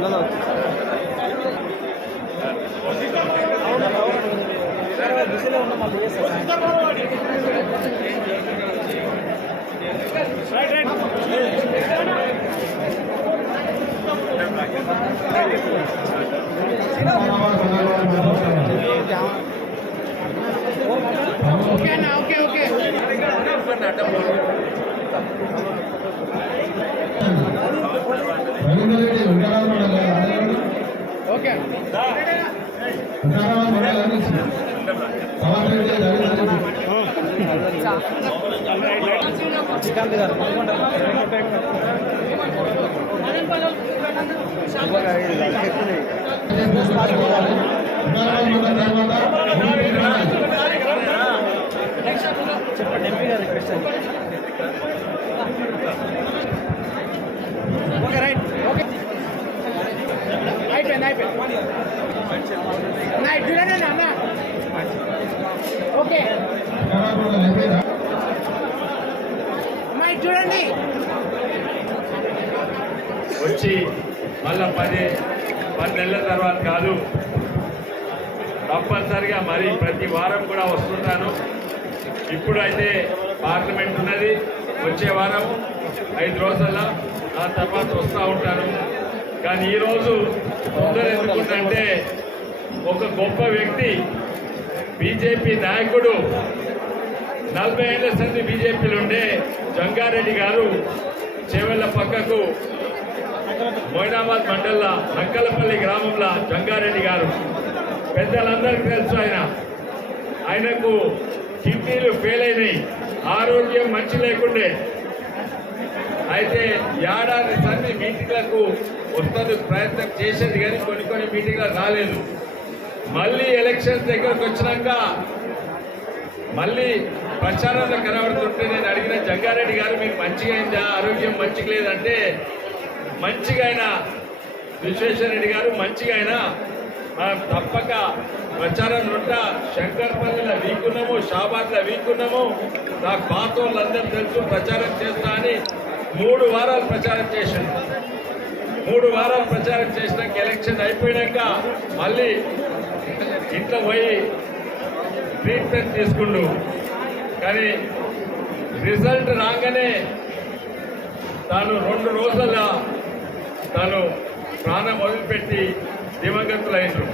రవీంద్రరెడ్డి ఉండాలి ఓకే పవన్ రెడ్డి రవీంద్రరెడ్డి శ్రీకాంత్ గారు చెప్పండి ఎంపీ గారు రిక్వెస్ట్ చూడండి చూడండి వచ్చి మళ్ళా పది పది నెలల తర్వాత కాదు. తప్పనిసరిగా మరి ప్రతి వారం కూడా వస్తుంటాను. ఇప్పుడు అయితే పార్లమెంట్ ఉన్నది. వచ్చే వారం ఐదు రోజుల్లో ఆ తర్వాత వస్తూ ఉంటాను. కానీ ఈరోజు తొందర ఎందుకుంటే ఒక గొప్ప వ్యక్తి బీజేపీ నాయకుడు. నలభై ఏళ్ళ సంది బీజేపీలో ఉండే జంగారెడ్డి గారు చెవెళ్ళ పక్కకు మొయినాబాద్ మండల నక్కలపల్లి గ్రామంలో జంగారెడ్డి గారు. పెద్దలందరికీ తెలుసు ఆయన. ఆయనకు కిడ్నీలు ఫెయిల్ అయినాయి. ఆరోగ్యం మంచి లేకుండే. అయితే ఏడాది సంది మీటింగ్లకు వస్తుంది ప్రయత్నం చేసేది కానీ కొన్ని కొన్ని మీటింగ్లకు రాలేదు. మళ్ళీ ఎలక్షన్స్ దగ్గరకు వచ్చినాక మళ్ళీ ప్రచారంలో కనబడుతుంటే నేను అడిగిన జంగారెడ్డి గారు మీకు మంచిగా అయిందా? ఆరోగ్యం మంచిగా లేదంటే మంచిగా అయినా? విశ్వేశ్వరరెడ్డి గారు మంచిగా అయినా? మనం తప్పక ప్రచారం నుంట శంకర్పల్లిలో వీకున్నాము షాబాద్లో వీకున్నాము. నాకు పాత తెలుసు ప్రచారం చేస్తా అని మూడు వారాలు ప్రచారం చేశాను. మూడు వారాలు ప్రచారం చేసినాక ఎలక్షన్ అయిపోయాక మళ్ళీ ఇంట్లో పోయి ట్రీట్మెంట్ తీసుకుండు కానీ రిజల్ట్ రాగానే తాను రెండు రోజుల తాను ప్రాణం వదిలిపెట్టి దివంగతులైనరు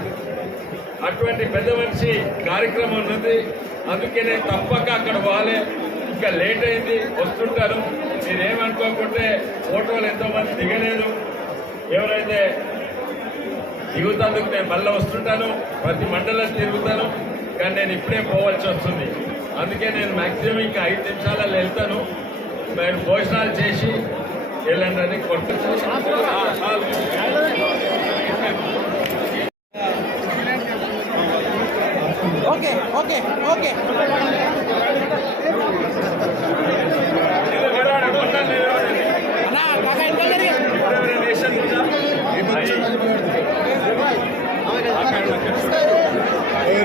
అటువంటి పెద్ద మనిషి కార్యక్రమం ఉన్నది. అందుకే నేను తప్పక అక్కడ పోవాలి. ఇంకా లేట్ అయింది వస్తుంటారు మీరేమనుకోకుంటే ఫోటోలు ఎంతోమంది దిగలేదు. ఎవరైతే దిగుతందుకు నేను మళ్ళీ వస్తుంటాను ప్రతి మండలం తిరుగుతాను కానీ నేను ఇప్పుడే పోవాల్సి వస్తుంది. అందుకే నేను మ్యాక్సిమం ఇంకా ఐదు నిమిషాలలో వెళ్తాను. మీరు భోజనాలు చేసి వెళ్ళండి అని ఓకే ఓకే ఓకే.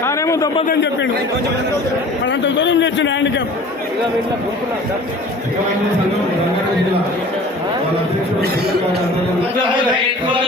సారేమో దెబ్బతని చెప్పిండు. వాళ్ళంత దూరం చేసిండు హ్యాండిక్యాప్. వికలాంగుల